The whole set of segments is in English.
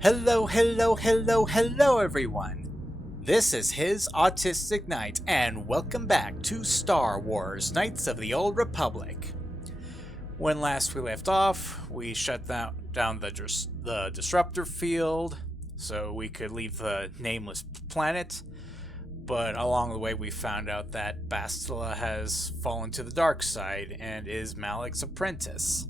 Hello everyone! This is his Autistic Knight, and welcome back to Star Wars Knights of the Old Republic. When last we left off, we shut down the disruptor field so we could leave the nameless planet, but along the way we found out that Bastila has fallen to the dark side and is Malak's apprentice.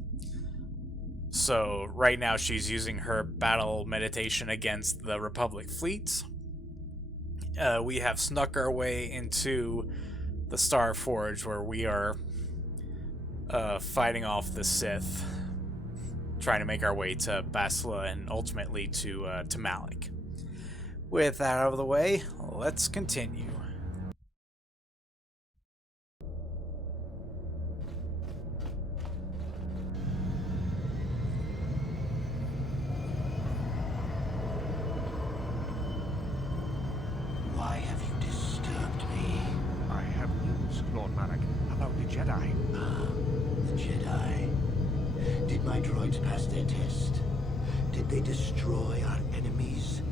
So right now she's using her battle meditation against the Republic fleet. We have snuck our way into the Star Forge where we are fighting off the Sith, trying to make our way to Bastila and ultimately to Malak. With that out of the way, let's continue. Why have you disturbed me? I have news, Lord Malak, about the Jedi. The Jedi. Did my droids pass their test? Did they destroy our enemies?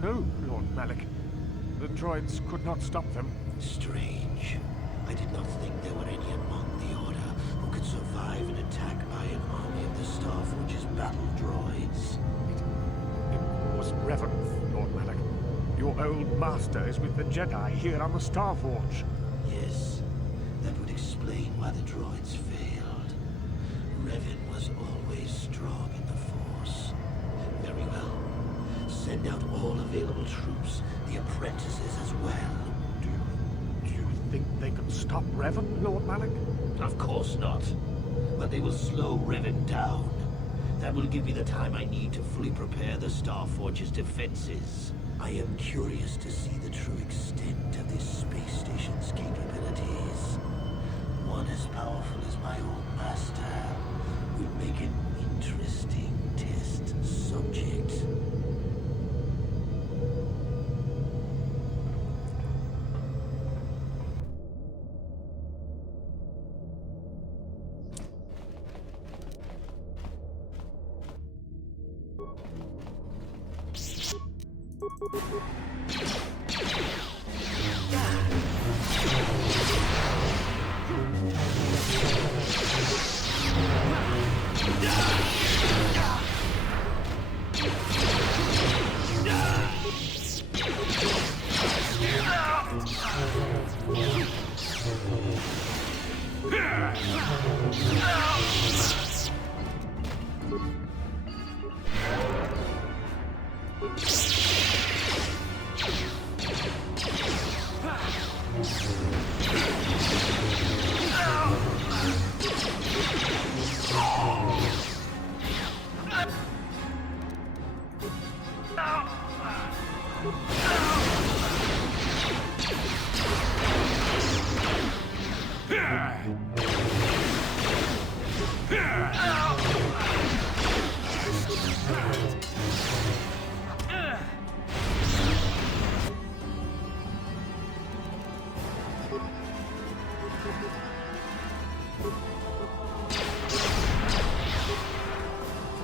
No, Lord Malak. The droids could not stop them. Strange. I did not think there were any among the Order who could survive an attack by an army of the Star Forge's battle droids. It was Revan, Lord Malak. Your old master is with the Jedi here on the Star Forge. Yes, that would explain why the droids failed. Revan was always strong in the Force. Very well. Send out all available troops, the apprentices as well. Do you think they can stop Revan, Lord Malak? Of course not. But they will slow Revan down. That will give me the time I need to fully prepare the Star Forge's defenses. I am curious to see the true extent of this space station's capabilities. One as powerful as my old master would make an interesting test subject.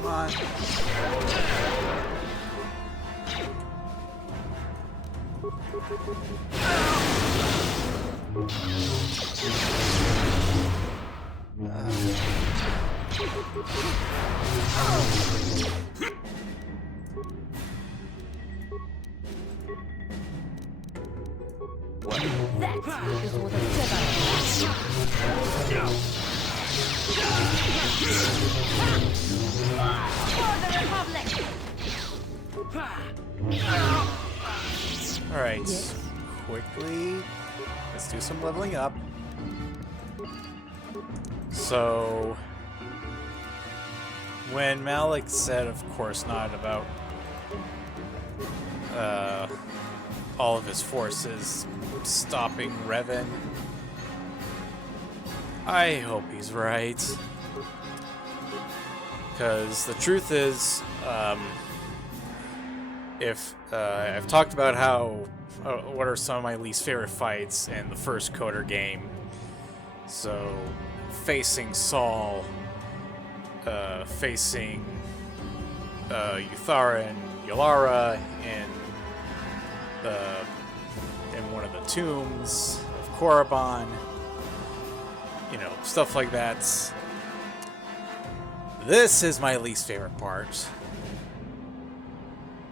Come on. That is what a Jedi for the Republic! Alright, Yes. quickly, let's do some leveling up. So, when Malak said, of course not, about all of his forces stopping Revan, I hope he's right. Because the truth is, if I've talked about how what are some of my least favorite fights in the first KOTOR game. So, facing Saul, facing Uthara and Yulara in one of the tombs of Korriban. You know, stuff like that. This is my least favorite part.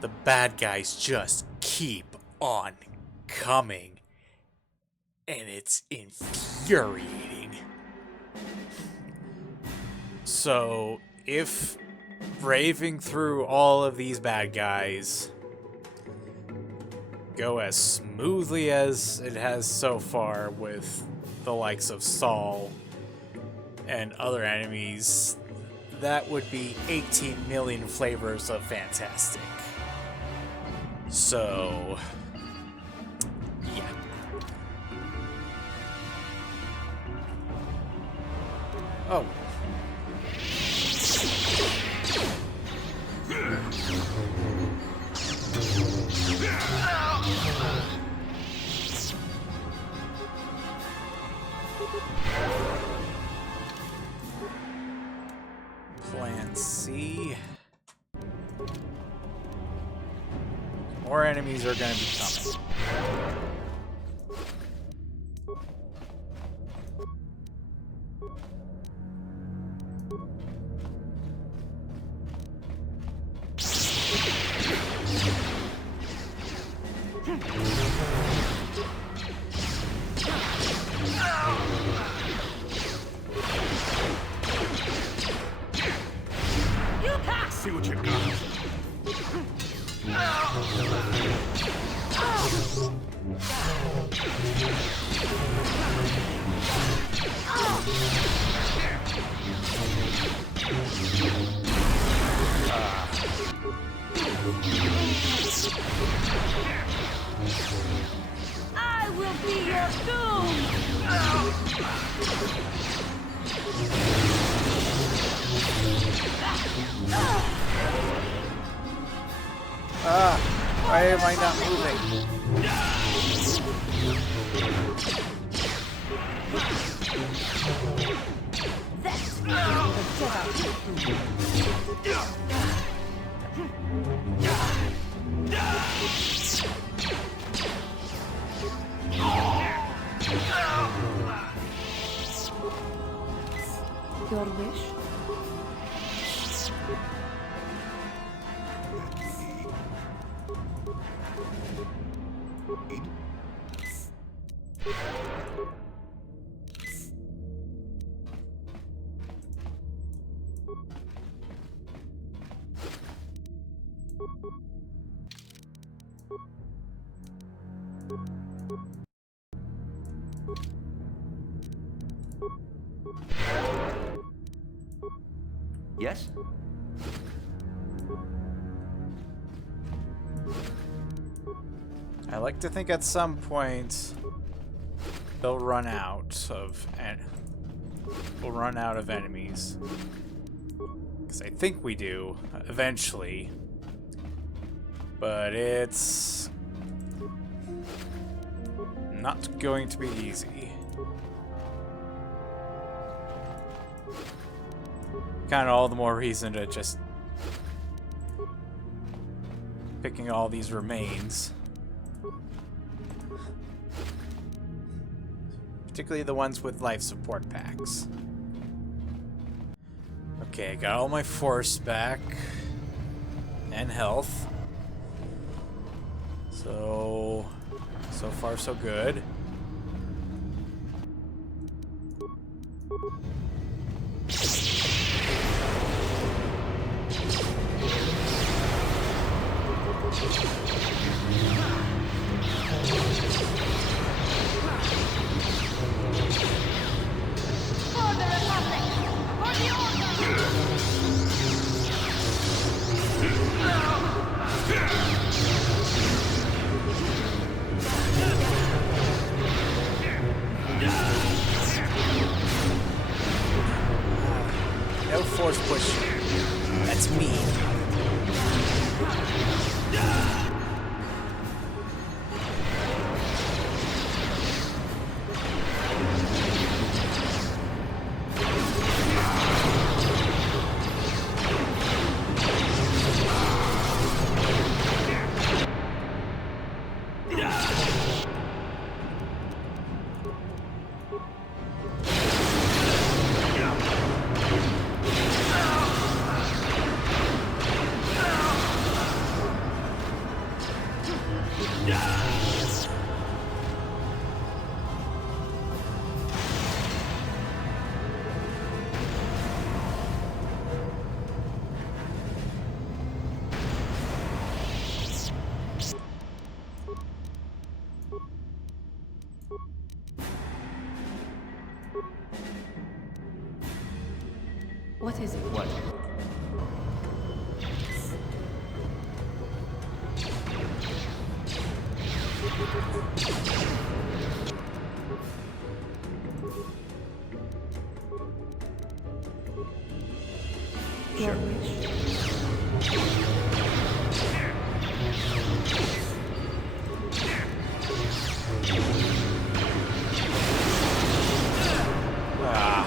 The bad guys just keep on coming. And it's infuriating. So, if braving through all of these bad guys go as smoothly as it has so far with the likes of Saul and other enemies, that would be 18 million flavors of fantastic. So, yeah. Oh. Plan C. More enemies are going to be coming. See what you got. I will be your Why am I not moving? That's the Your wish? Yes? I like to think at some point they'll run out of enemies. Because I think we do eventually. But it's not going to be easy. Kind of all the more reason to just picking all these remains. Particularly the ones with life support packs. Okay, I got all my force back. And health. So far so good. For the Republic! For the Order! No force push. That's me. Your wish. Ah.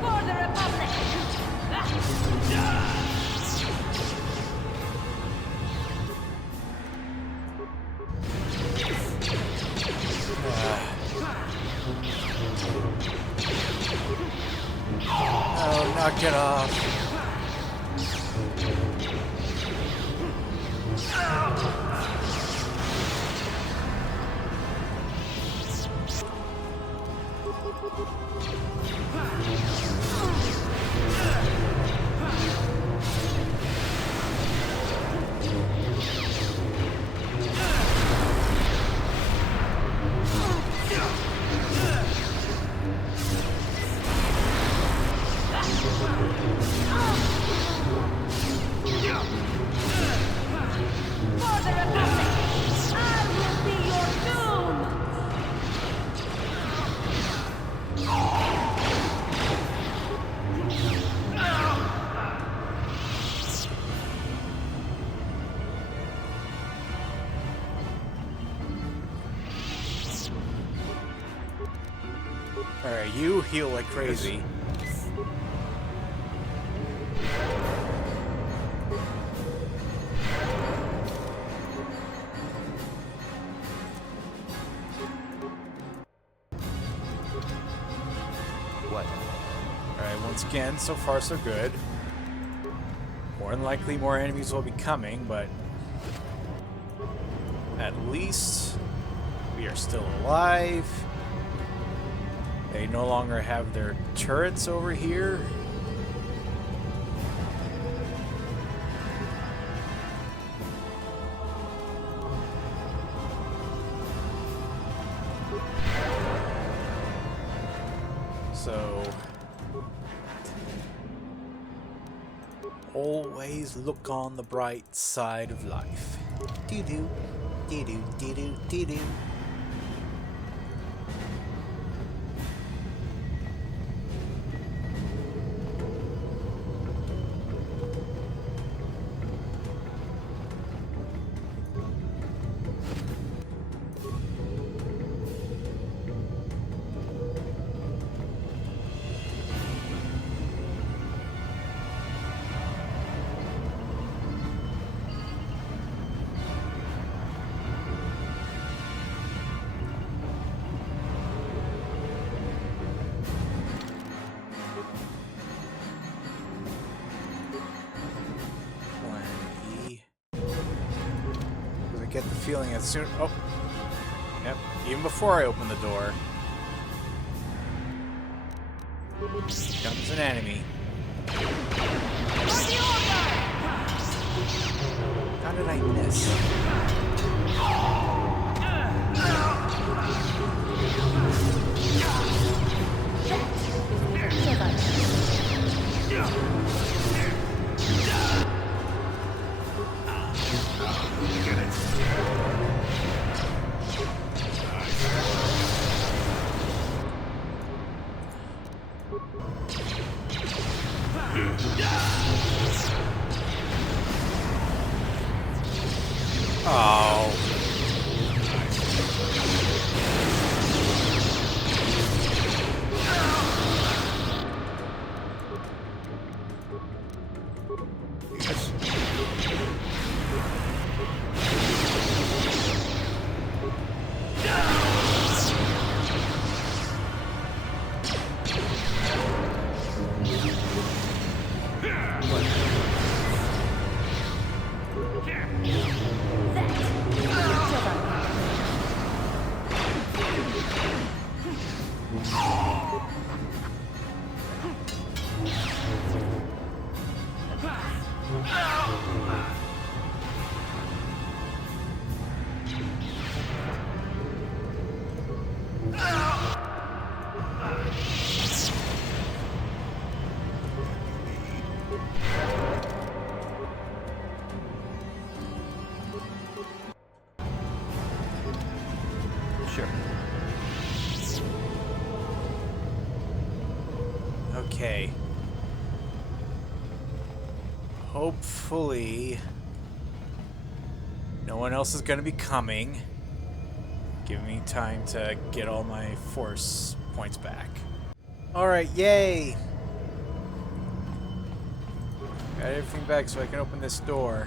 For the Republic! Oh, knock it off. For the Republic! I will be your doom! Alright, you heal like crazy. What? Alright, once again, so far so good. More than likely more enemies will be coming, but at least we are still alive. They no longer have their turrets over here. So always look on the bright side of life. Dee-doo, dee-doo, dee-doo, dee-doo. Get the feeling as soon. Oh, yep. Even before I open the door, comes an enemy. How did I miss? Oh. Sure. Okay. Hopefully, no one else is going to be coming. Give me time to get all my force points back. Alright, yay! Got everything back so I can open this door.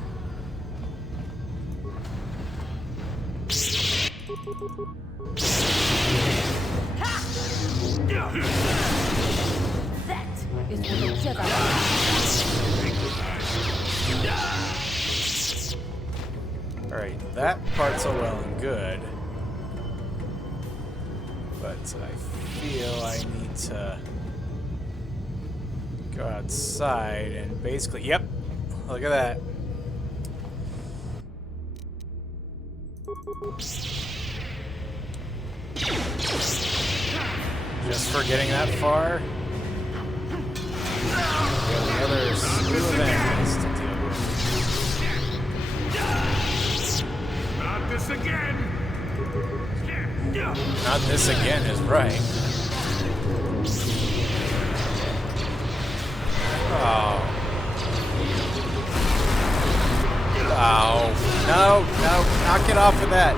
That is what the Jedi. Alright, that part's all well and good. But I feel I need to go outside and basically, yep, look at that. Just for getting that far. Another slew of enemies to deal with. Not this again! Not this again is right. Oh. Oh. No, no, knock it off of that.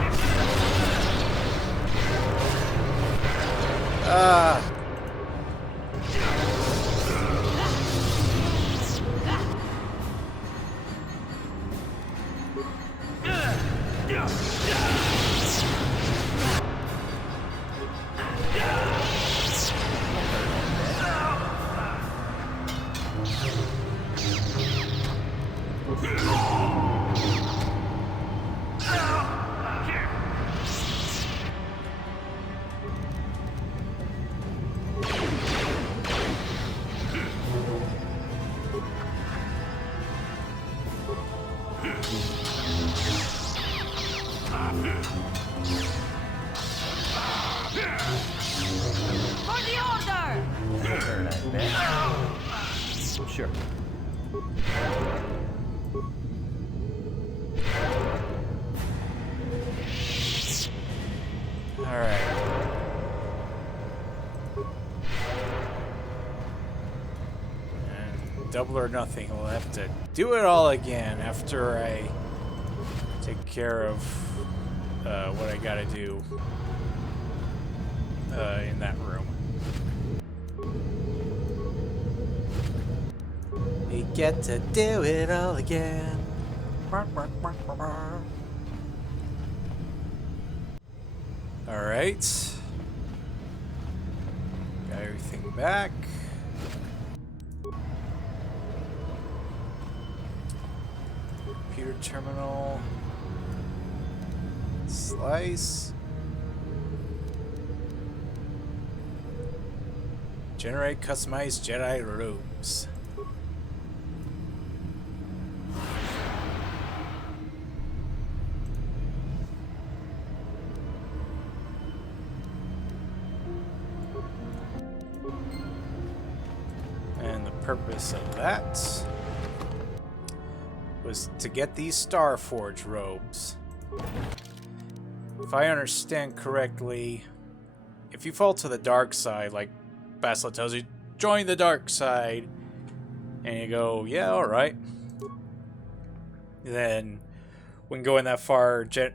For the order! Very nice, man. Sure. Alright. And double or nothing, we'll have to do it all again after I take care of what I gotta do in that room. We get to do it all again. Alright. Got everything back. Computer terminal. Slice. Generate customized Jedi robes. And the purpose of that was to get these Starforge robes. If I understand correctly, if you fall to the dark side, like Basila tells you, join the dark side, and you go, yeah, alright. Then, when going that far, getting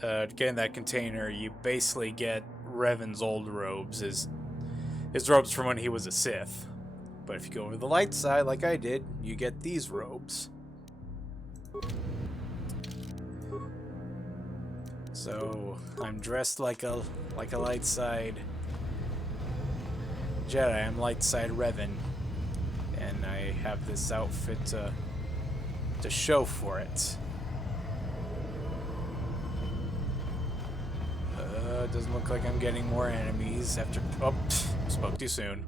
that container, you basically get Revan's old robes, his robes from when he was a Sith. But if you go over the light side, like I did, you get these robes. So I'm dressed like a light side Jedi. I'm light side Revan, and I have this outfit to show for it. Doesn't look like I'm getting more enemies after. Oh, spoke too soon.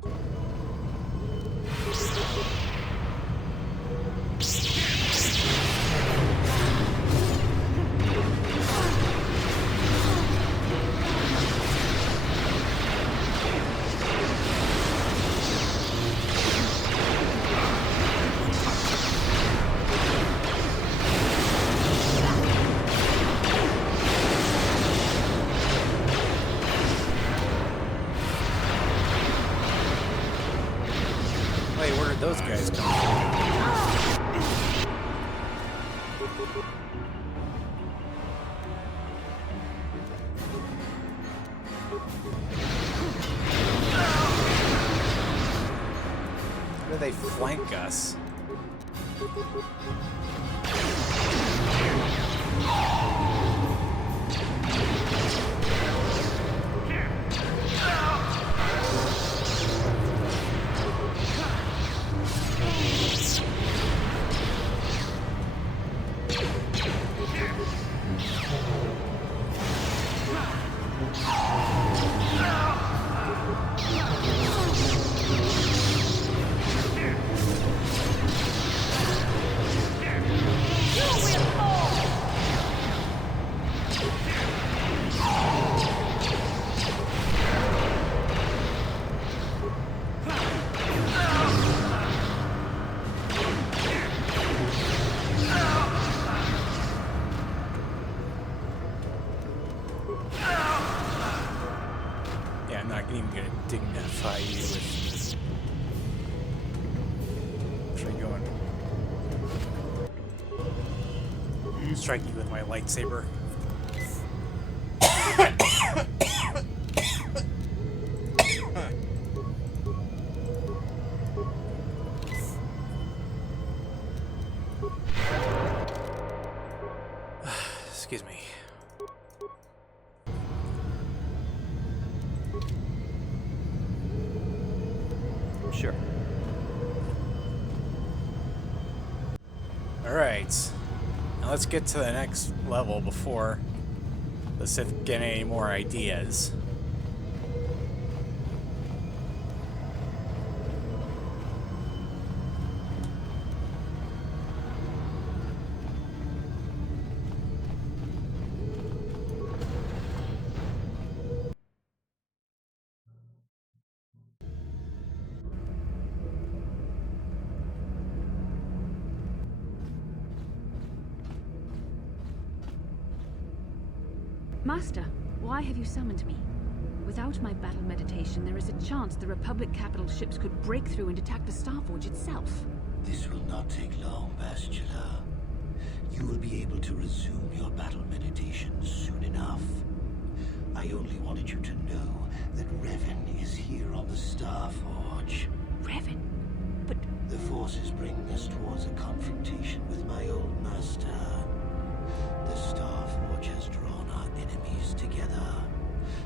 Where'd those guys come from? How do they flank us? I'm not even gonna dignify you with try going. Strike you with my lightsaber. Excuse me. Sure. Alright. Now let's get to the next level before the Sith get any more ideas. Master, why have you summoned me? Without my battle meditation, there is a chance the Republic capital ships could break through and attack the Starforge itself. This will not take long, Bastila. You will be able to resume your battle meditation soon enough. I only wanted you to know that Revan is here on the Starforge. Revan? But... The Force is bringing us towards a confrontation with my old master. The Starforge has drawn our enemies together,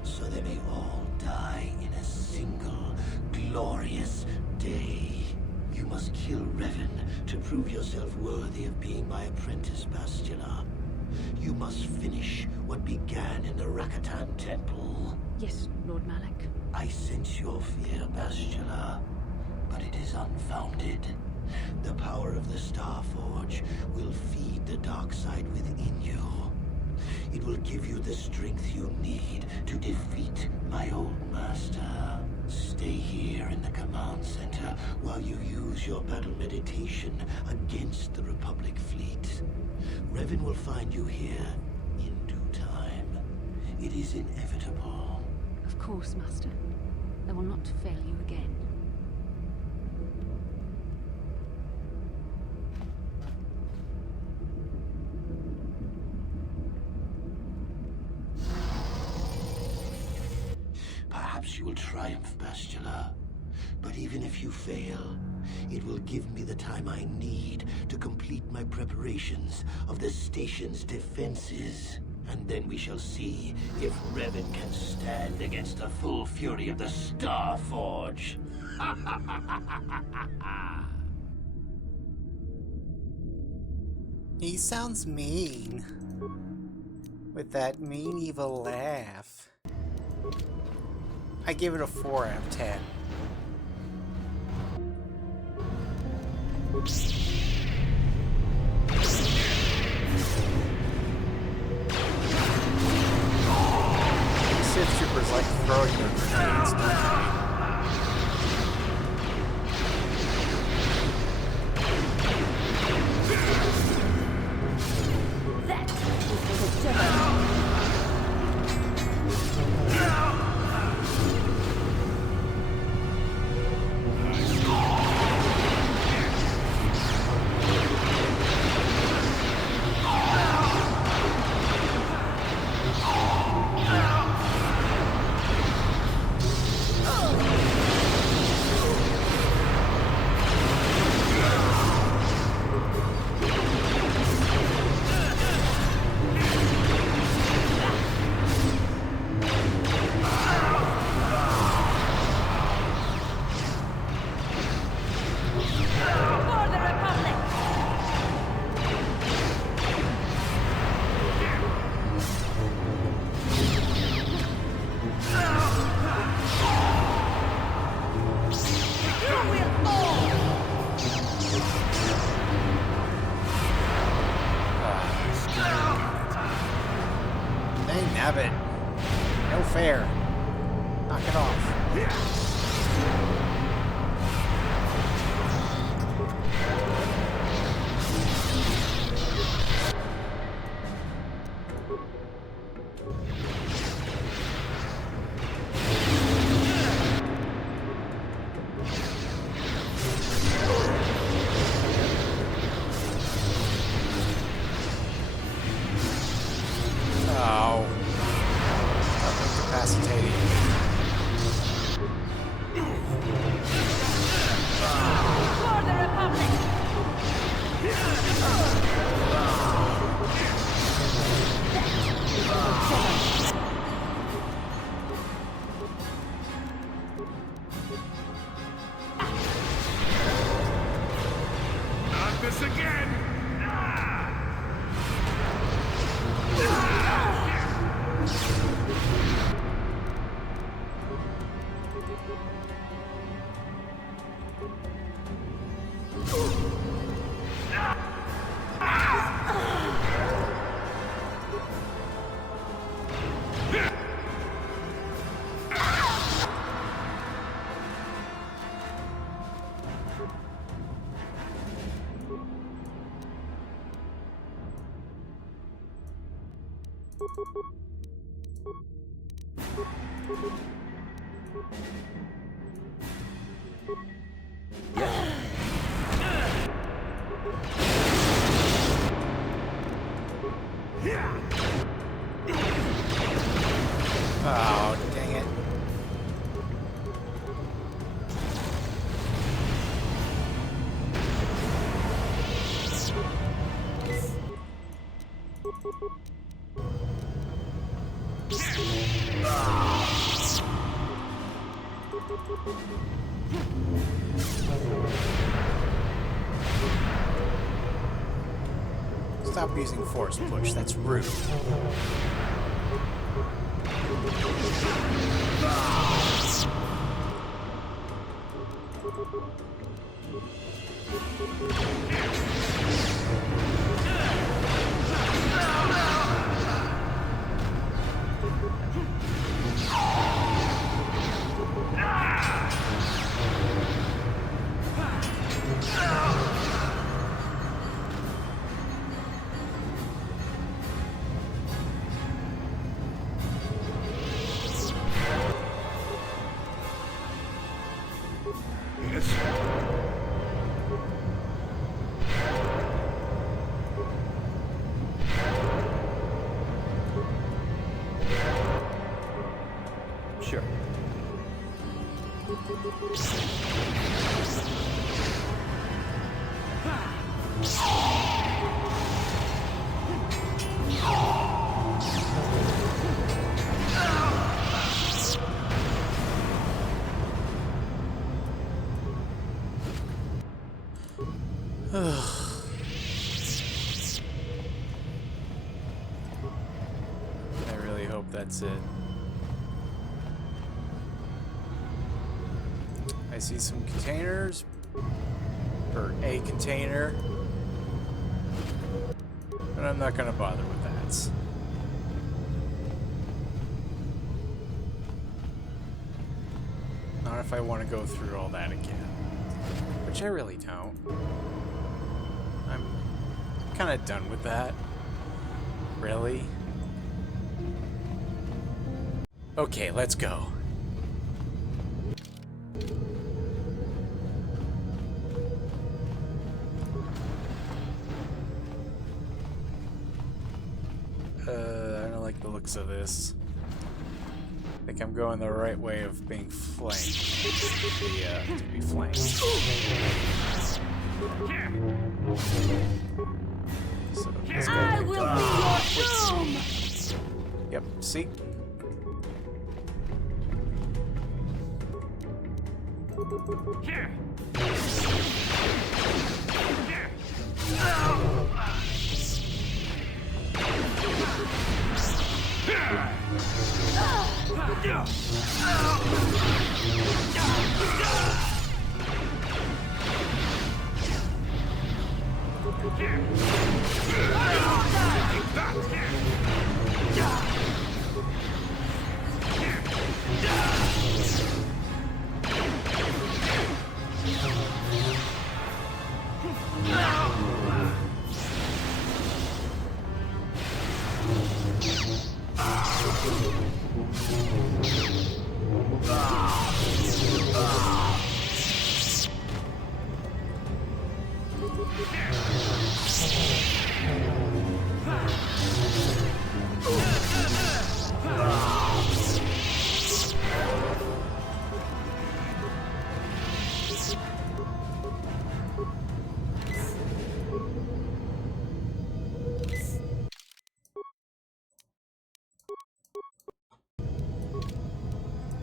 so they may all die in a single, glorious day. You must kill Revan to prove yourself worthy of being my apprentice, Bastila. You must finish what began in the Rakatan Temple. Yes, Lord Malak. I sense your fear, Bastila, but it is unfounded. The power of the Starforge will feed the dark side within you. It will give you the strength you need to defeat my old master. Stay here in the command center while you use your battle meditation against the Republic fleet. Revan will find you here in due time. It is inevitable. Of course, Master. I will not fail you again. Perhaps you will triumph, Bastila. But even if you fail, it will give me the time I need to complete my preparations of the station's defenses. And then we shall see if Revan can stand against the full fury of the Starforge. He sounds mean. With that mean evil laugh. I give it a 4 out of 10. Sith troopers like throwing their grenades, don't they? That is the Jedi. fair. Knock it off. Oh, dang it. Stop using force push, that's rude. Sure. I really hope that's it. I see some containers, or a container, but I'm not gonna bother with that. Not if I want to go through all that again, which I really don't. I'm kind of done with that. Really? Okay, let's go. I don't like the looks of this. I think I'm going the right way of being flanked. To be flanked. So let's go. I will be your doom! Yep, see?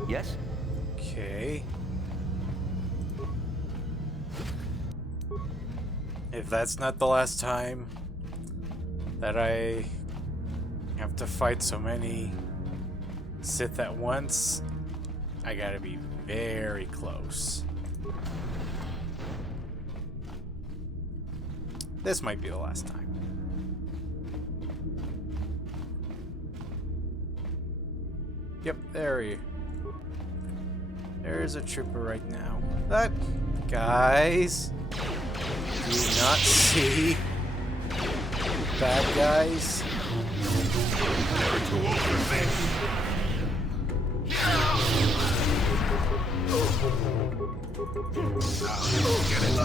Yes? Okay. If that's not the last time that I have to fight so many Sith at once, I gotta be very close. This might be the last time. Yep, there's a trooper right now. But, guys, do you not see bad guys? Never too old for this. Get it.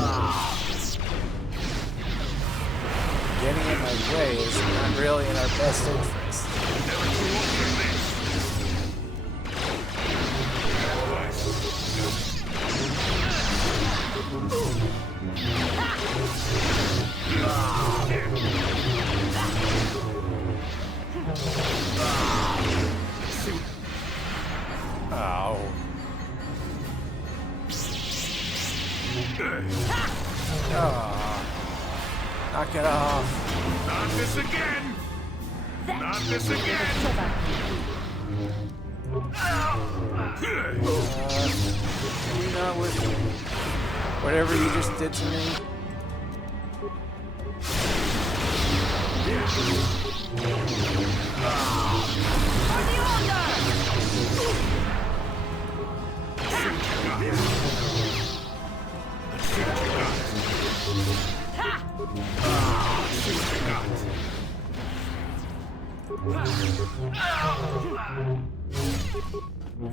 Getting in my way is not really in our best interest. Never too old for this. Oh. Oh. Knock it off. Not this again! Not this again! We not with whatever you just did to me.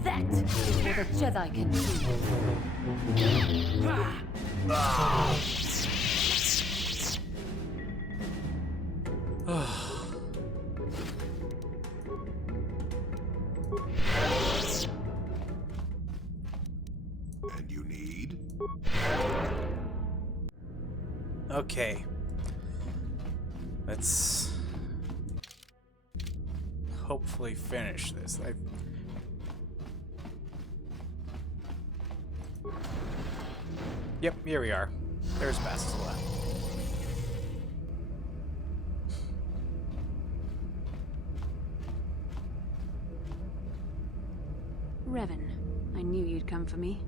That is what a Jedi can do. And you need? Okay. Let's hopefully finish this. Yep, here we are. There's Bastila. Revan, I knew you'd come for me.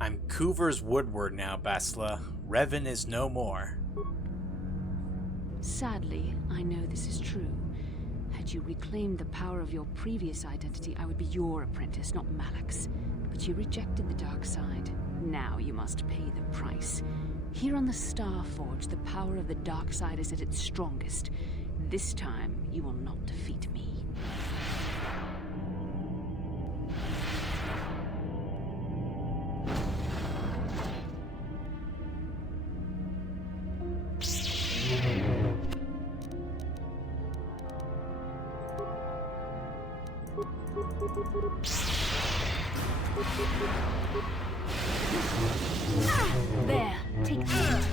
I'm Coover's Woodward now, Bastila. Revan is no more. Sadly, I know this is true. Had you reclaimed the power of your previous identity, I would be your apprentice, not Malak's. But you rejected the dark side. Now you must pay the price. Here on the Star Forge, the power of the dark side is at its strongest. This time, you will not defeat me. There, take that.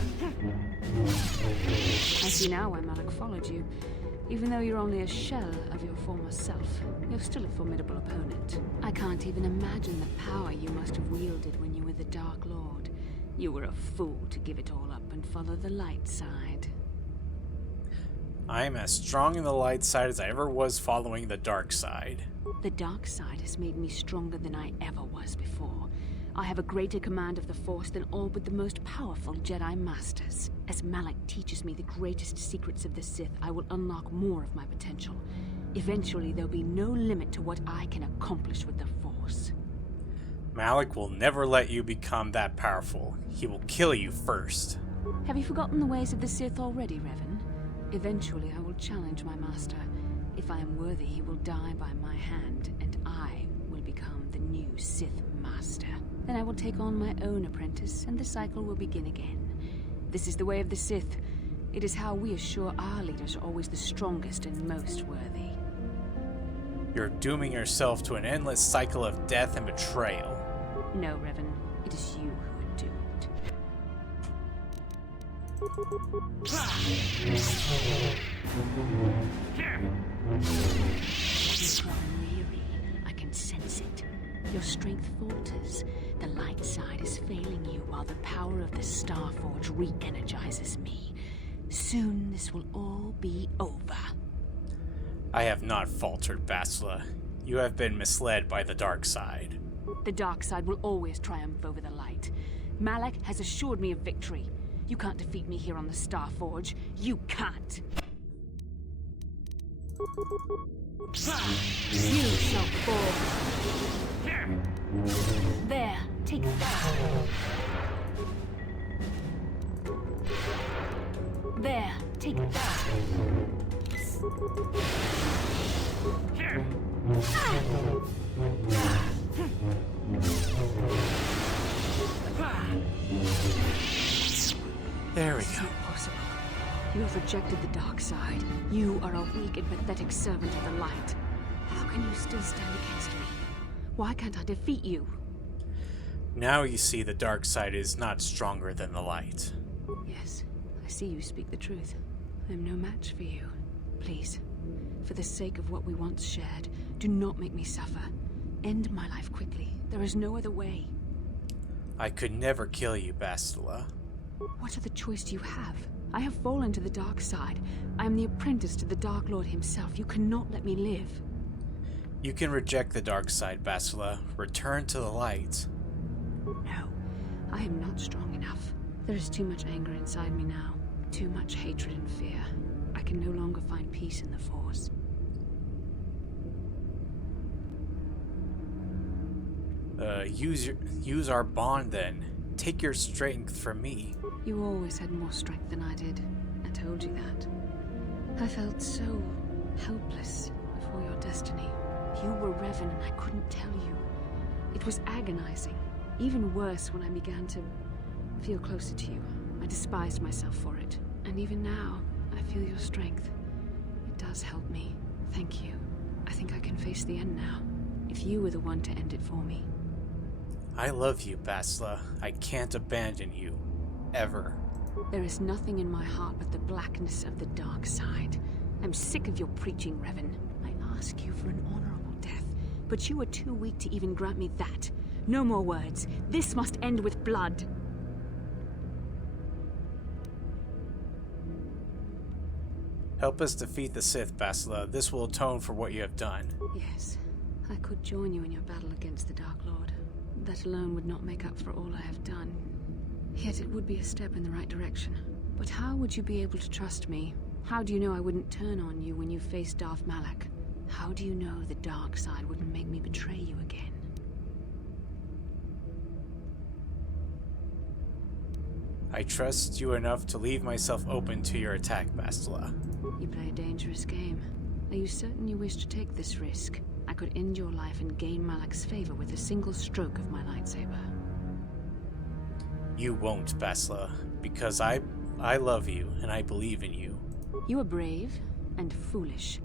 I see now why Malak followed you. Even though you're only a shell of your former self, you're still a formidable opponent. I can't even imagine the power you must have wielded when you were the Dark Lord. You were a fool to give it all up and follow the light side. I'm as strong in the light side as I ever was following the dark side. The dark side has made me stronger than I ever was before. I have a greater command of the Force than all but the most powerful Jedi Masters. As Malak teaches me the greatest secrets of the Sith, I will unlock more of my potential. Eventually, there'll be no limit to what I can accomplish with the Force. Malak will never let you become that powerful. He will kill you first. Have you forgotten the ways of the Sith already, Revan? Eventually, I will challenge my master. If I am worthy, he will die by my hand, and I will become the new Sith Master. Then I will take on my own apprentice, and the cycle will begin again. This is the way of the Sith. It is how we assure our leaders are always the strongest and most worthy. You're dooming yourself to an endless cycle of death and betrayal. No, Revan. It is you who are doomed. You've grown weary. I can sense it. Your strength falters. The light side is failing you while the power of the Starforge re-energizes me. Soon this will all be over. I have not faltered, Bastila. You have been misled by the dark side. The dark side will always triumph over the light. Malak has assured me of victory. You can't defeat me here on the Starforge. You can't. You shall fall. There, take that. There, take that. There we It's go. not possible. You have rejected the dark side. You are a weak and pathetic servant of the light. How can you still stand against me? Why can't I defeat you? Now you see the dark side is not stronger than the light. Yes, I see you speak the truth. I am no match for you. Please, for the sake of what we once shared, do not make me suffer. End my life quickly. There is no other way. I could never kill you, Bastila. What other choice do you have? I have fallen to the dark side. I am the apprentice to the Dark Lord himself. You cannot let me live. You can reject the dark side, Bastila. Return to the light. No, I am not strong enough. There is too much anger inside me now. Too much hatred and fear. I can no longer find peace in the Force. Use our bond then. Take your strength from me. You always had more strength than I did. I told you that. I felt so helpless before your destiny. You were Revan and I couldn't tell you. It was agonizing. Even worse when I began to feel closer to you. I despised myself for it. And even now, I feel your strength. It does help me. Thank you. I think I can face the end now. If you were the one to end it for me. I love you, Bastila. I can't abandon you. Ever. There is nothing in my heart but the blackness of the dark side. I'm sick of your preaching, Revan. I ask you for an honorable death, but you are too weak to even grant me that. No more words. This must end with blood. Help us defeat the Sith, Bastila. This will atone for what you have done. Yes, I could join you in your battle against the Dark Lord. That alone would not make up for all I have done. Yet it would be a step in the right direction. But how would you be able to trust me? How do you know I wouldn't turn on you when you faced Darth Malak? How do you know the dark side wouldn't make me betray you again? I trust you enough to leave myself open to your attack, Bastila. You play a dangerous game. Are you certain you wish to take this risk? I could end your life and gain Malak's favor with a single stroke of my lightsaber. You won't, Bastila, because I love you and I believe in you. You are brave and foolish.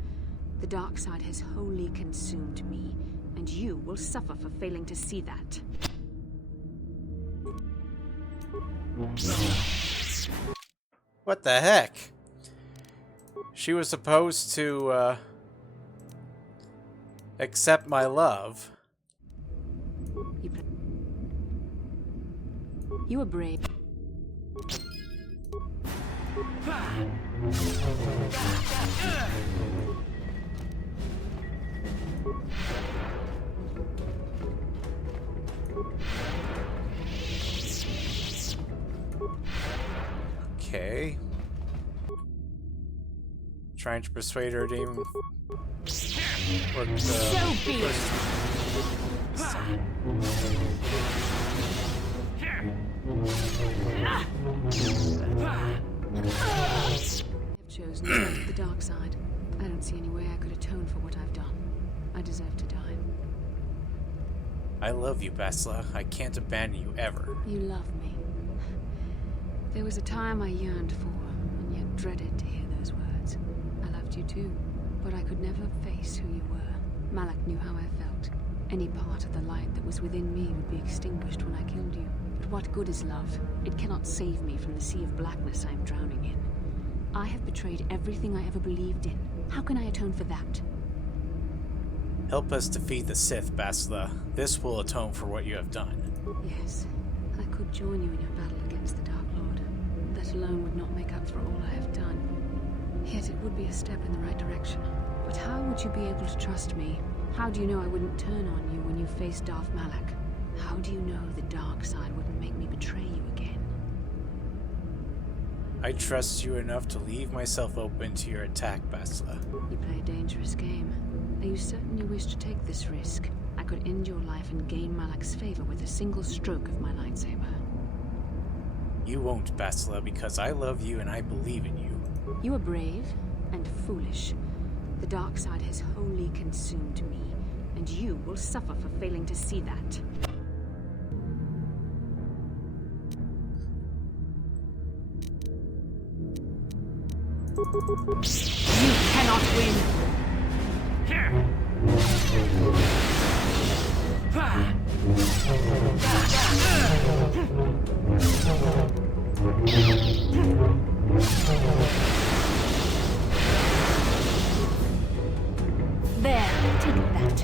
The dark side has wholly consumed me, and you will suffer for failing to see that. What the heck? She was supposed to, accept my love. You are brave. Okay. Trying to persuade her to even work the So be it. I've chosen to go to the dark side. I don't see any way I could atone for what I've done. I deserve to die. I love you, Bastila. I can't abandon you ever. You love me. There was a time I yearned for, and yet dreaded to hear those words. I loved you too, but I could never face who you were. Malak knew how I felt. Any part of the light that was within me would be extinguished when I killed you. But what good is love? It cannot save me from the sea of blackness I am drowning in. I have betrayed everything I ever believed in. How can I atone for that? Help us defeat the Sith, Bastila. This will atone for what you have done. Yes, I could join you in your battle against the Dark Lord. That alone would not make up for all I have done. Yet it would be a step in the right direction. But how would you be able to trust me? How do you know I wouldn't turn on you when you faced Darth Malak? How do you know the dark side wouldn't make me betray you again? I trust you enough to leave myself open to your attack, Bastila. You play a dangerous game. Are you certain you wish to take this risk? I could end your life and gain Malak's favor with a single stroke of my lightsaber. You won't, Bastila, because I love you and I believe in you. You are brave and foolish. The dark side has wholly consumed me, and you will suffer for failing to see that. You cannot win! There, take that.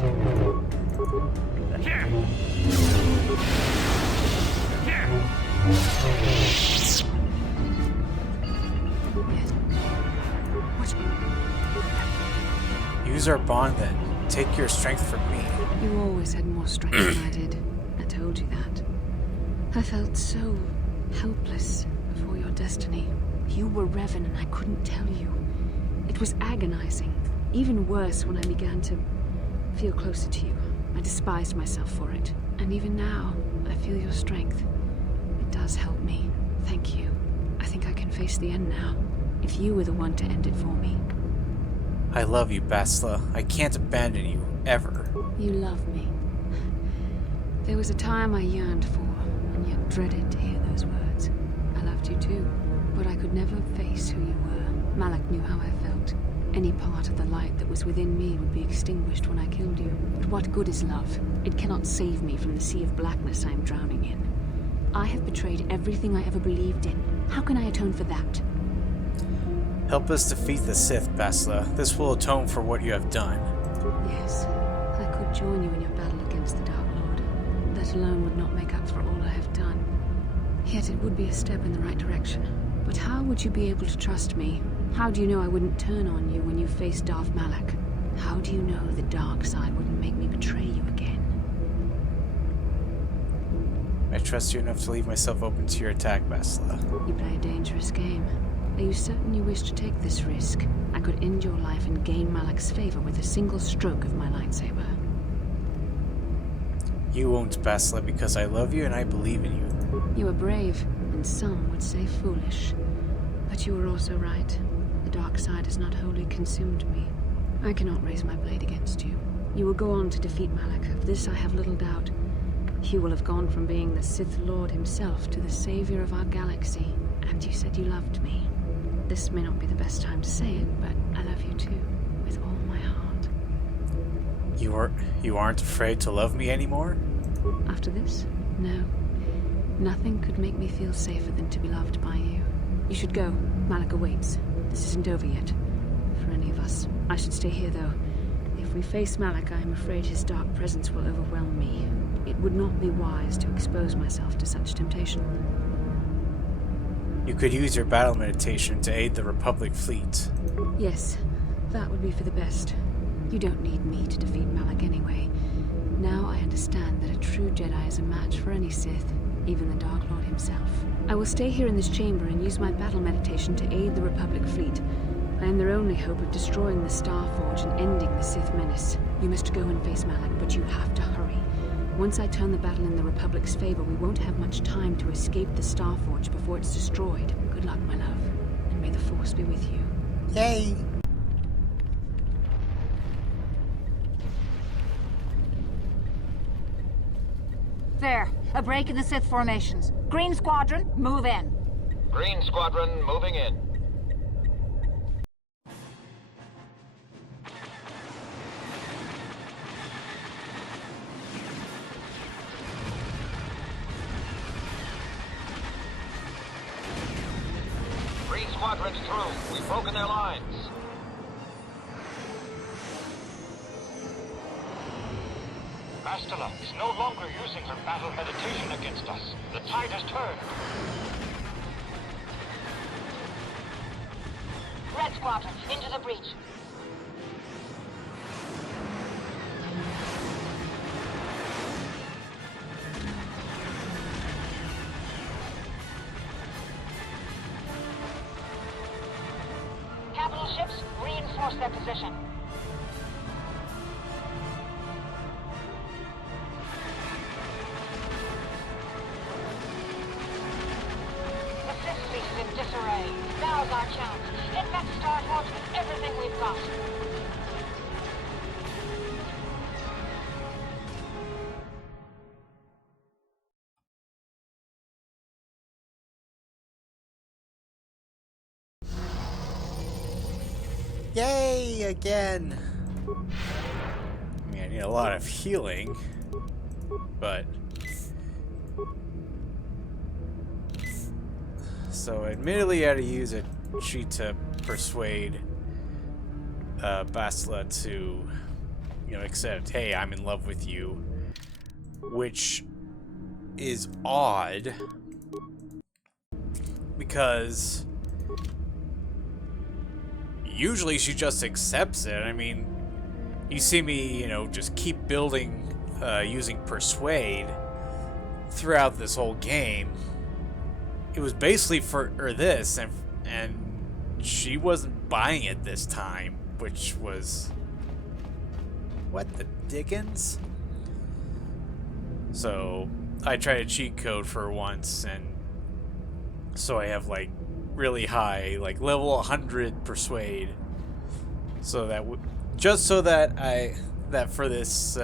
Use our bond then. Take your strength from me. You always had more strength than I did. I told you that. I felt so helpless before your destiny. You were Revan and I couldn't tell you. It was agonizing. Even worse when I began to feel closer to you. I despised myself for it. And even now, I feel your strength. It does help me. Thank you. I think I can face the end now. If you were the one to end it for me. I love you, Bastila. I can't abandon you, ever. You love me. There was a time I yearned for, and yet dreaded to hear those words. I loved you too, but I could never face who you were. Malak knew how I felt. Any part of the light that was within me would be extinguished when I killed you. But what good is love? It cannot save me from the sea of blackness I am drowning in. I have betrayed everything I ever believed in. How can I atone for that? Help us defeat the Sith, Bastila. This will atone for what you have done. Yes, I could join you in your battle against the Dark Lord. That alone would not make up for all I have done. Yet it would be a step in the right direction. But how would you be able to trust me? How do you know I wouldn't turn on you when you faced Darth Malak? How do you know the dark side wouldn't make me betray you again? I trust you enough to leave myself open to your attack, Bastila. You play a dangerous game. Are you certain you wish to take this risk? I could end your life and gain Malak's favor with a single stroke of my lightsaber. You won't, Bastila, because I love you and I believe in you. You are brave, and some would say foolish. But you are also right. The dark side has not wholly consumed me. I cannot raise my blade against you. You will go on to defeat Malak. Of this I have little doubt. You will have gone from being the Sith Lord himself to the savior of our galaxy. And you said you loved me. This may not be the best time to say it, but I love you too, with all my heart. You aren't afraid to love me anymore? After this? No. Nothing could make me feel safer than to be loved by you. You should go. Malak awaits. This isn't over yet. For any of us. I should stay here, though. If we face Malak, I am afraid his dark presence will overwhelm me. It would not be wise to expose myself to such temptation. You could use your battle meditation to aid the Republic fleet. Yes, that would be for the best. You don't need me to defeat Malak anyway. Now I understand that a true Jedi is a match for any Sith, even the Dark Lord himself. I will stay here in this chamber and use my battle meditation to aid the Republic fleet. I am their only hope of destroying the Starforge and ending the Sith menace. You must go and face Malak, but you have to hurry. Once I turn the battle in the Republic's favor, we won't have much time to escape the Starforge before it's destroyed. Good luck, my love, and may the Force be with you. Yay! There, a break in the Sith formations. Green Squadron, move in. Green Squadron moving in. Green Squadron's through. We've broken their lines. Bastila is no longer using her battle meditation against us. The tide has turned. Red Squadron, into the breach. Capital ships, reinforce their position. The Fifth Fleet is in disarray. Now's our chance. Infect Starforge with everything we've got. Yay, again! I mean, I need a lot of healing, but... So, admittedly, I had to use a cheat to persuade Bastila to, accept, hey, I'm in love with you, which is odd, because usually she just accepts it. I mean, you see me, just keep building using persuade throughout this whole game. It was basically for this, and she wasn't buying it this time, which was... What the dickens? So, I tried a cheat code for once, and so I have, like, really high, like, level 100 persuade. So that just so that that for this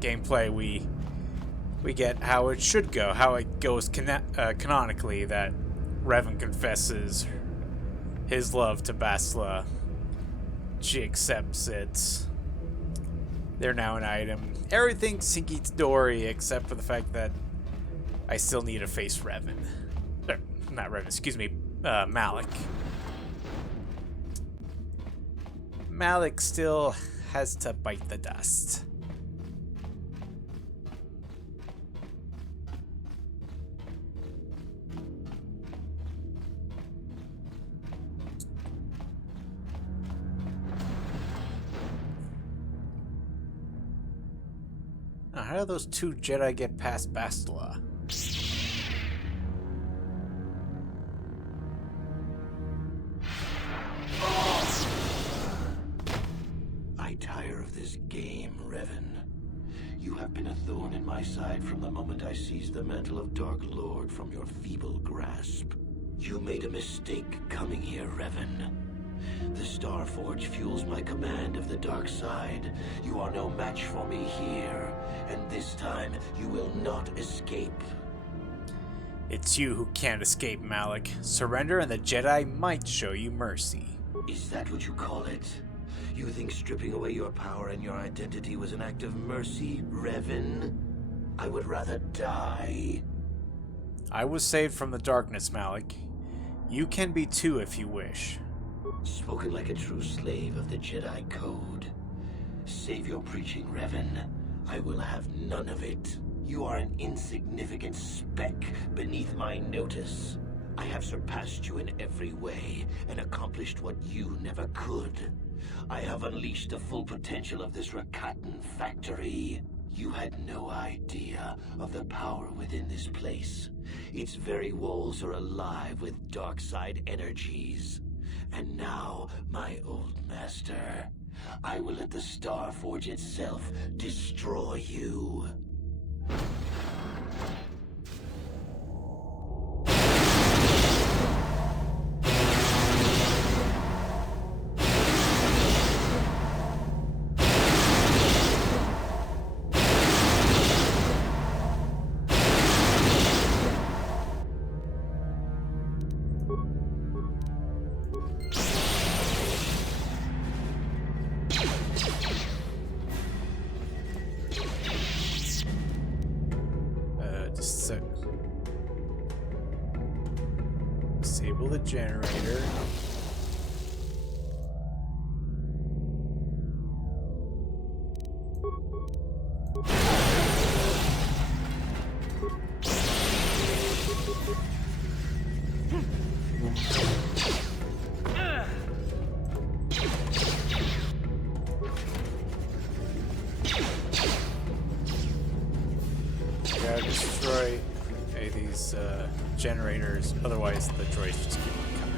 gameplay we get how it should go, how it goes canonically, that Revan confesses his love to Bastila. She accepts it. They're now an item. Everything's hinky-dory except for the fact that I still need to face Revan. Not Revan, excuse me, Malak. Malak still has to bite the dust. Now, how do those two Jedi get past Bastila? I tire of this game, Revan. You have been a thorn in my side from the moment I seized the mantle of Dark Lord from your feeble grasp. You made a mistake coming here, Revan. The Starforge fuels my command of the dark side. You are no match for me here, and this time you will not escape. It's you who can't escape, Malak. Surrender and the Jedi might show you mercy. Is that what you call it? You think stripping away your power and your identity was an act of mercy, Revan? I would rather die. I was saved from the darkness, Malak. You can be too if you wish. Spoken like a true slave of the Jedi Code. Save your preaching, Revan. I will have none of it. You are an insignificant speck beneath my notice. I have surpassed you in every way and accomplished what you never could. I have unleashed the full potential of this Rakatan factory. You had no idea of the power within this place. Its very walls are alive with dark side energies. And now, my old master, I will let the Starforge itself destroy you. Disable the generator. gotta destroy these generators, otherwise the droids just keep on coming.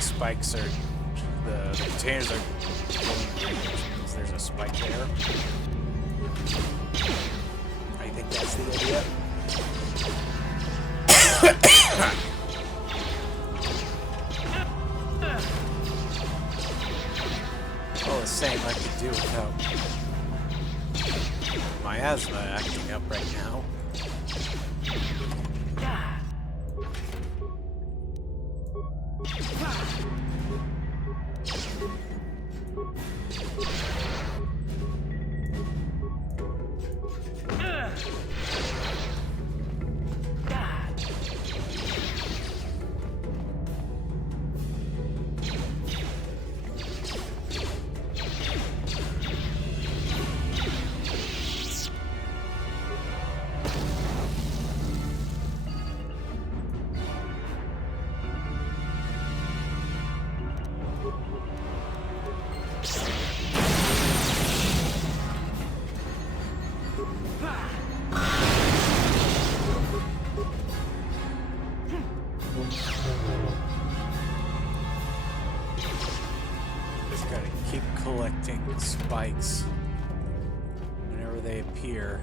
Spikes are the containers are going green, which means there's a spike there. I think that's the idea. All the same, I could do without my asthma acting up right now. Collecting spikes whenever they appear.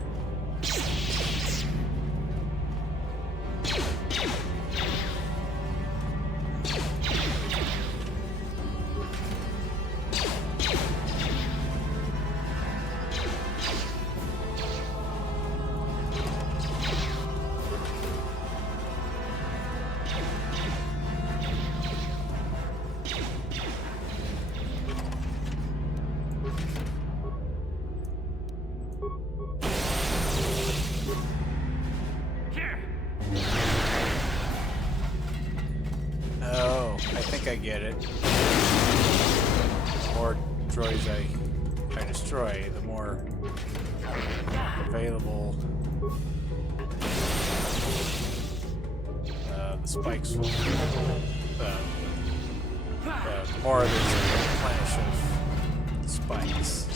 I get it. The more droids I destroy, the more available the spikes will the more there's a replenish of spikes.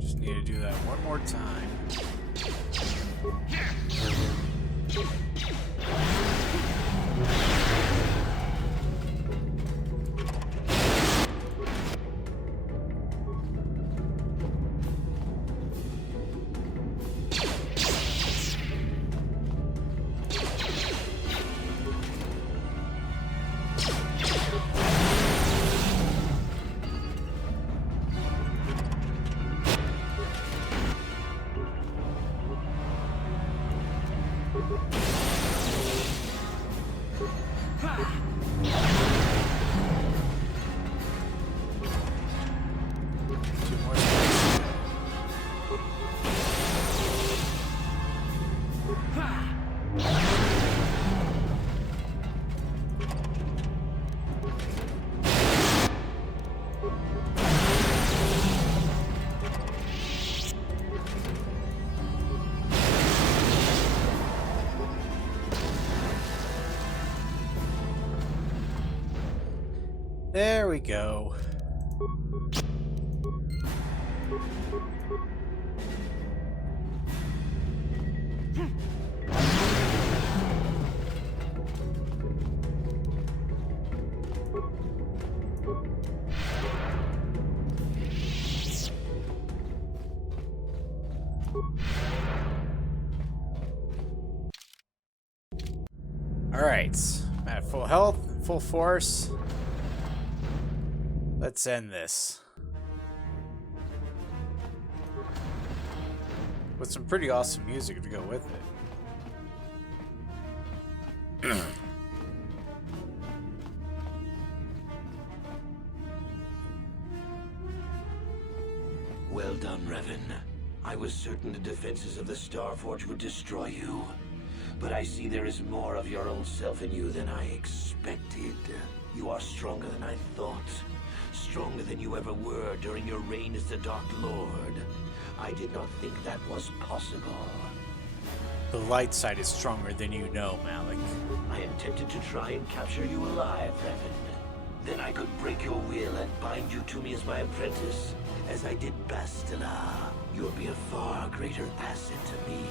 Just need to do that one more time. There we go. Alright, I'm at full health, full force. Let's end this. With some pretty awesome music to go with it. Well done, Revan. I was certain the defenses of the Starforge would destroy you. But I see there is more of your own self in you than I expected. You are stronger than I thought. Stronger than you ever were during your reign as the Dark Lord. I did not think that was possible. The light side is stronger than you know, Malak. I am tempted to try and capture you alive, Revan. Then I could break your will and bind you to me as my apprentice, as I did Bastila. You'll be a far greater asset to me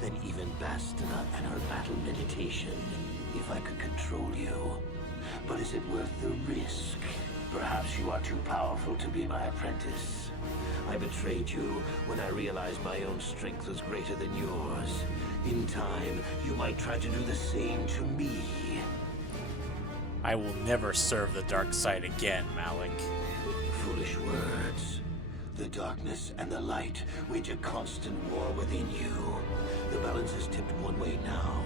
than even Bastila and her battle meditation, if I could control you. But is it worth the risk? Perhaps you are too powerful to be my apprentice. I betrayed you when I realized my own strength was greater than yours. In time, you might try to do the same to me. I will never serve the dark side again, Malak. Foolish words. The darkness and the light wage a constant war within you. The balance is tipped one way now,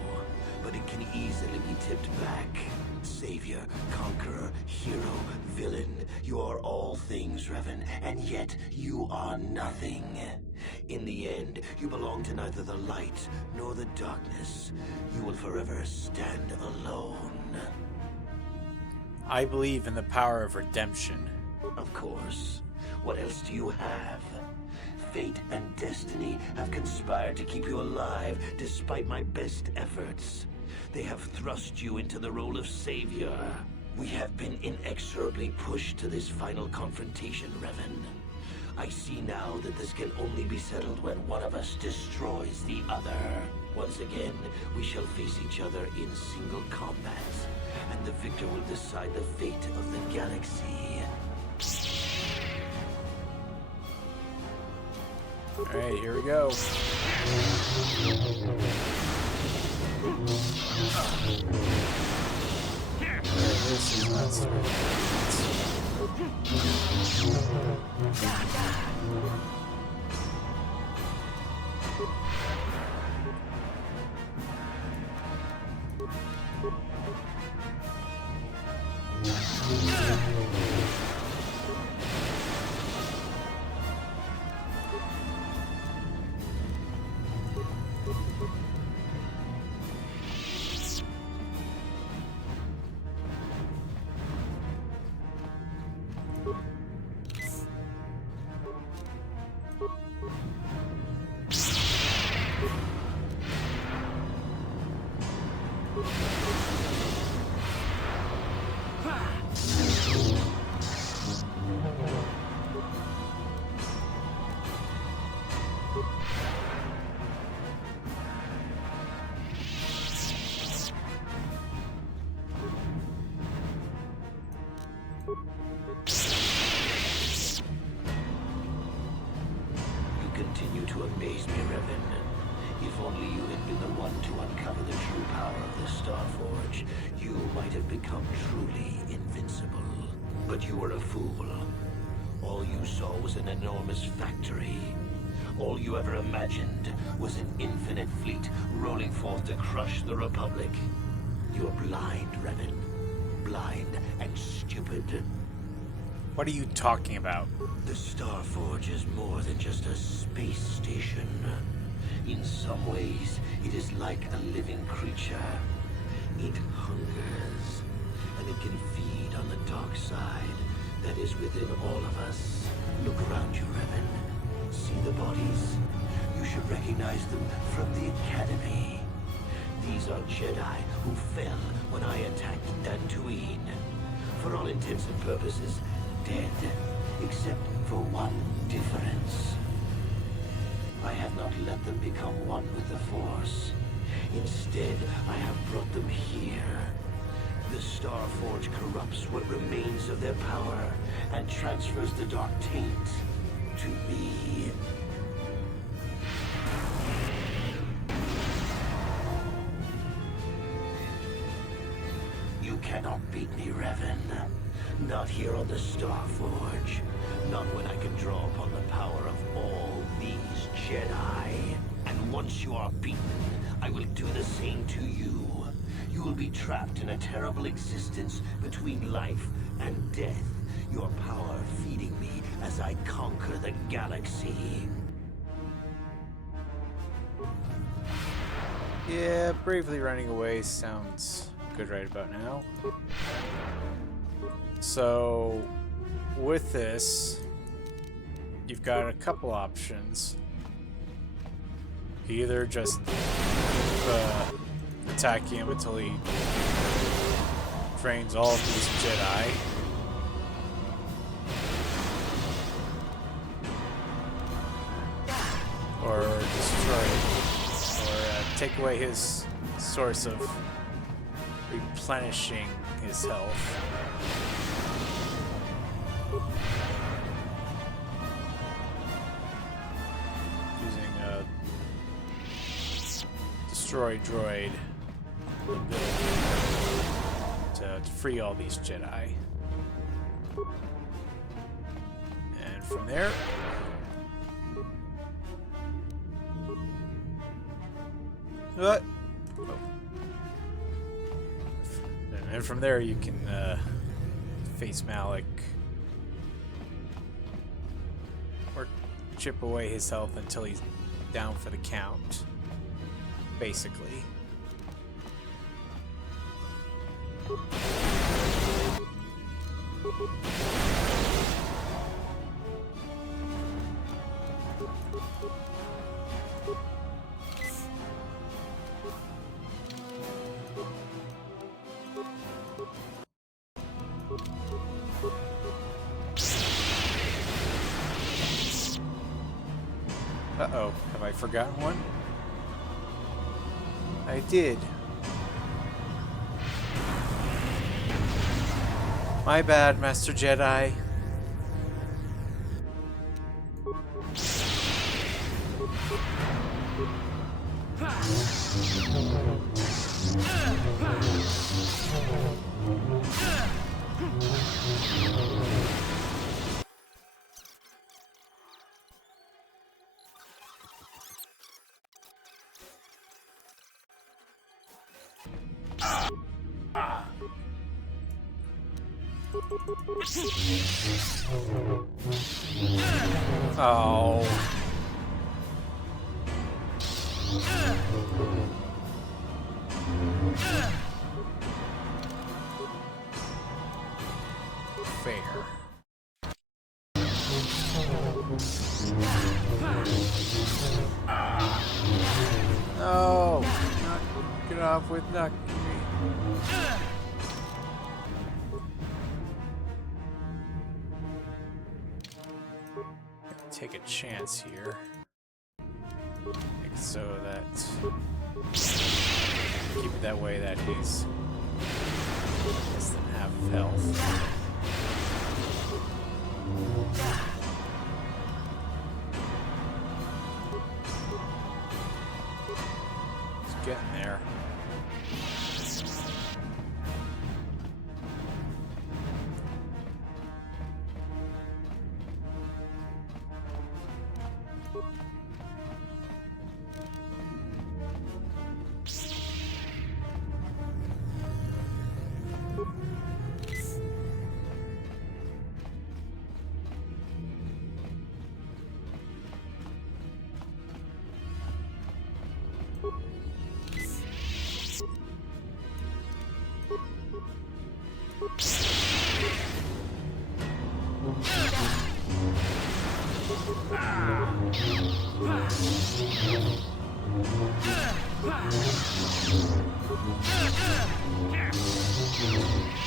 but it can easily be tipped back. Savior, conqueror, hero, villain. You are all things, Revan, and yet you are nothing. In the end, you belong to neither the light nor the darkness. You will forever stand alone. I believe in the power of redemption. Of course. What else do you have? Fate and destiny have conspired to keep you alive despite my best efforts. They have thrust you into the role of savior. We have been inexorably pushed to this final confrontation, Revan. I see now that this can only be settled when one of us destroys the other. Once again, we shall face each other in single combat, and the victor will decide the fate of the galaxy. Alright, here we go. This is not You continue to amaze me, Revan. If only you had been the one to uncover the true power of the Starforge, you might have become truly invincible. But you were a fool. All you saw was an enormous factory. All you ever imagined was an infinite fleet rolling forth to crush the Republic. You're blind, Revan. Blind and stupid. What are you talking about? The Starforge is more than just a space station. In some ways, it is like a living creature. It hungers, and it can feed on the dark side that is within all of us. Look around you, Revan. See the bodies? You should recognize them from the Academy. These are Jedi who fell when I attacked Dantooine. For all intents and purposes, dead, except for one difference. I have not let them become one with the Force. Instead, I have brought them here. The Starforge corrupts what remains of their power and transfers the dark taint to me. You cannot beat me, Revan. Not here on the Starforge. Not when I can draw upon the power of all these Jedi. And once you are beaten, I will do the same to you. You will be trapped in a terrible existence between life and death. Your power feeding me as I conquer the galaxy. Yeah, bravely running away sounds good right about now. So, with this, you've got a couple options. You either just attack him until he trains all of these Jedi, or destroy him, or take away his source of replenishing his health. Using a destroy droid to free all these Jedi. And from there, what? Oh. And from there you can face Malak or chip away his health until he's down for the count, basically. Uh-oh, have I forgotten one? I did. My bad, Master Jedi. Oh. Fair. No! Get off with knocking me. Take a chance here. So that keep it that way that he's less than half of health.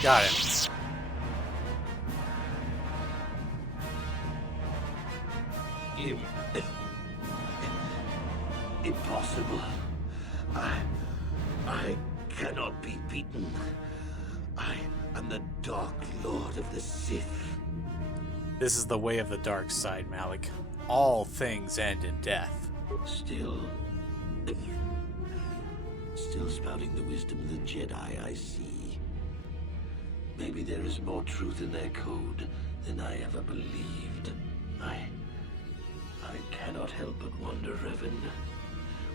Got it. Impossible. I cannot be beaten. I am the Dark Lord of the Sith. This is the way of the dark side, Malak. All things end in death. Still spouting the wisdom of the Jedi, I see. Maybe there is more truth in their code than I ever believed. I cannot help but wonder, Revan,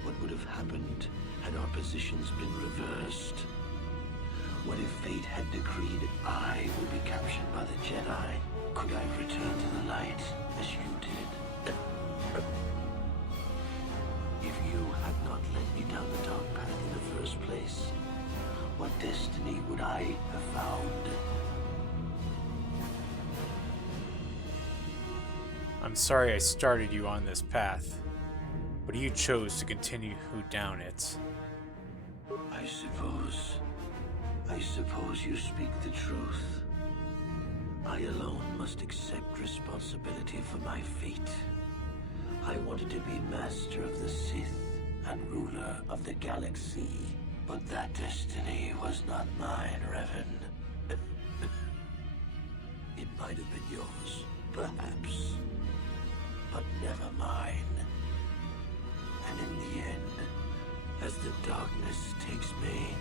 what would have happened had our positions been reversed? What if fate had decreed I would be captured by the Jedi? Could I return to the light as you did? If you had not led me down the dark path in the first place, what destiny would I have found? I'm sorry I started you on this path, but you chose to continue down it. I suppose you speak the truth. I alone must accept responsibility for my fate. I wanted to be master of the Sith and ruler of the galaxy, but that destiny was not mine, Revan. It might have been yours, perhaps, but never mine. And in the end, as the darkness takes me,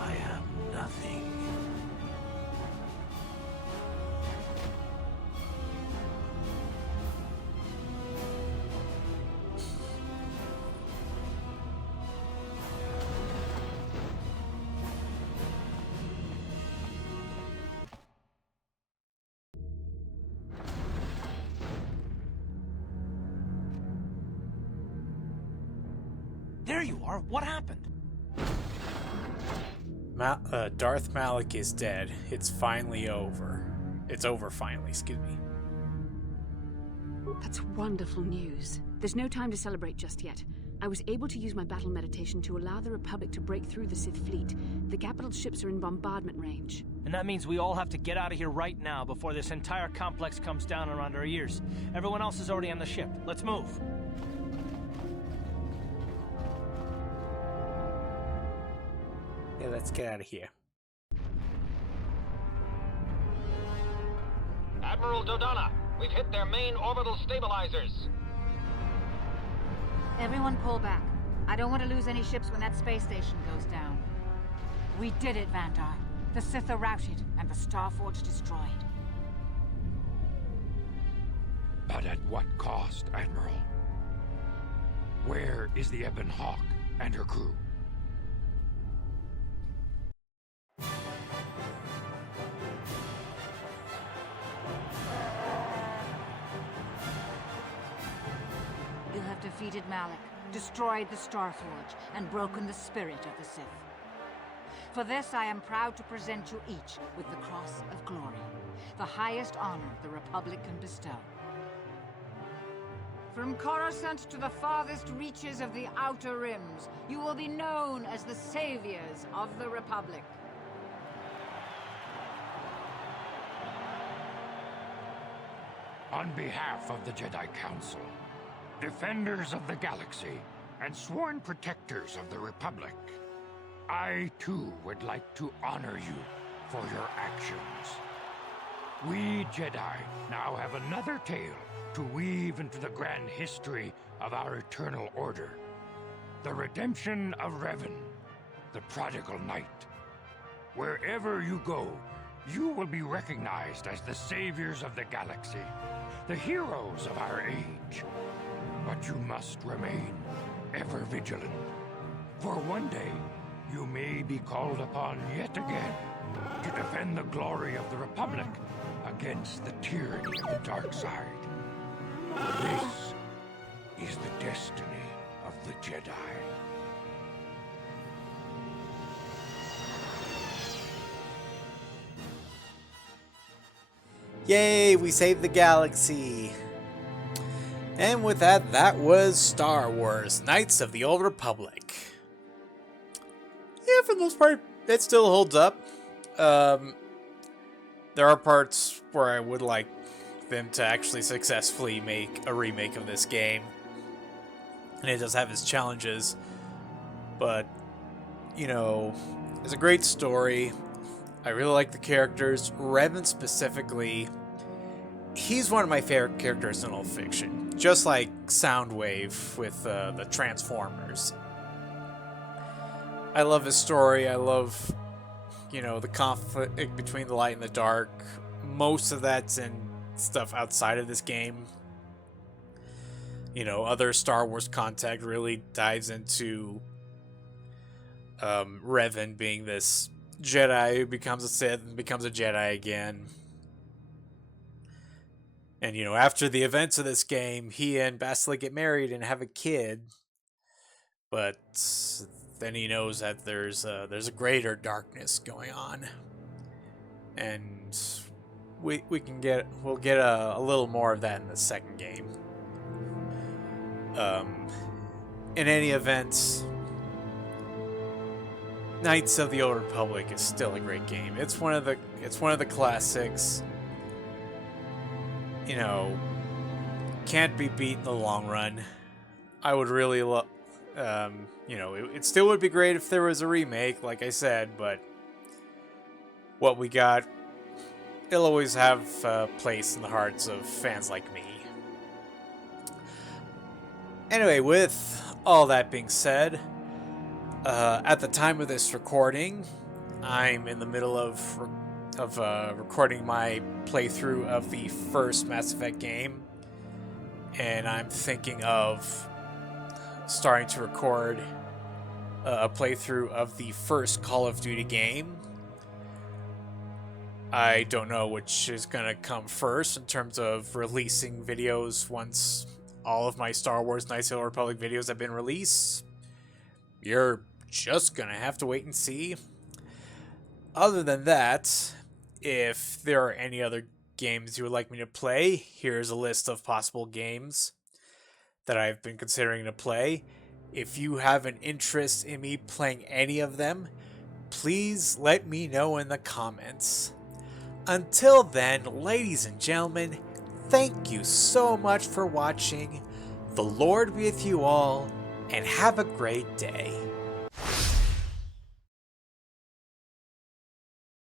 I am nothing. There you are. What happened? Darth Malak is dead. It's finally over. It's over finally, excuse me. That's wonderful news. There's no time to celebrate just yet. I was able to use my battle meditation to allow the Republic to break through the Sith fleet. The capital ships are in bombardment range. And that means we all have to get out of here right now before this entire complex comes down around our ears. Everyone else is already on the ship. Let's move. Yeah, let's get out of here. Admiral Dodonna, we've hit their main orbital stabilizers. Everyone pull back. I don't want to lose any ships when that space station goes down. We did it, Vandar. The Sith are routed and the Starforge destroyed. But at what cost, Admiral? Where is the Ebon Hawk and her crew? You have defeated Malak, destroyed the Starforge, and broken the spirit of the Sith. For this, I am proud to present you each with the Cross of Glory, the highest honor the Republic can bestow. From Coruscant to the farthest reaches of the Outer Rims, you will be known as the saviors of the Republic. On behalf of the Jedi Council, defenders of the galaxy, and sworn protectors of the Republic, I too would like to honor you for your actions. We Jedi now have another tale to weave into the grand history of our eternal order. The redemption of Revan, the prodigal knight. Wherever you go, you will be recognized as the saviors of the galaxy, the heroes of our age. But you must remain ever vigilant, for one day you may be called upon yet again to defend the glory of the Republic against the tyranny of the dark side. This is the destiny of the Jedi. Yay, we saved the galaxy. And with that, that was Star Wars Knights of the Old Republic. Yeah, for the most part, it still holds up. There are parts where I would like them to actually successfully make a remake of this game. And it does have its challenges. But, you know, it's a great story. I really like the characters. Revan specifically, he's one of my favorite characters in all fiction. Just like Soundwave with the Transformers. I love his story. I love, you know, the conflict between the light and the dark. Most of that's in stuff outside of this game. You know, other Star Wars content really dives into Revan being this Jedi who becomes a Sith and becomes a Jedi again. And, you know, after the events of this game, he and Bastila get married and have a kid. But then he knows that there's a greater darkness going on. And we'll get a little more of that in the second game. In any event, Knights of the Old Republic is still a great game. It's one of the classics. You know, can't be beat in the long run. I would really love, you know, it still would be great if there was a remake, like I said, but what we got, it'll always have a place in the hearts of fans like me. Anyway, with all that being said, at the time of this recording, I'm in the middle of recording my playthrough of the first Mass Effect game, and I'm thinking of starting to record a playthrough of the first Call of Duty game. I don't know which is going to come first in terms of releasing videos once all of my Star Wars Knights of the Old Republic videos have been released. You're just going to have to wait and see. Other than that, if there are any other games you would like me to play, here's a list of possible games that I've been considering to play. If you have an interest in me playing any of them, please let me know in the comments. Until then, ladies and gentlemen, thank you so much for watching. The Lord be with you all, and have a great day.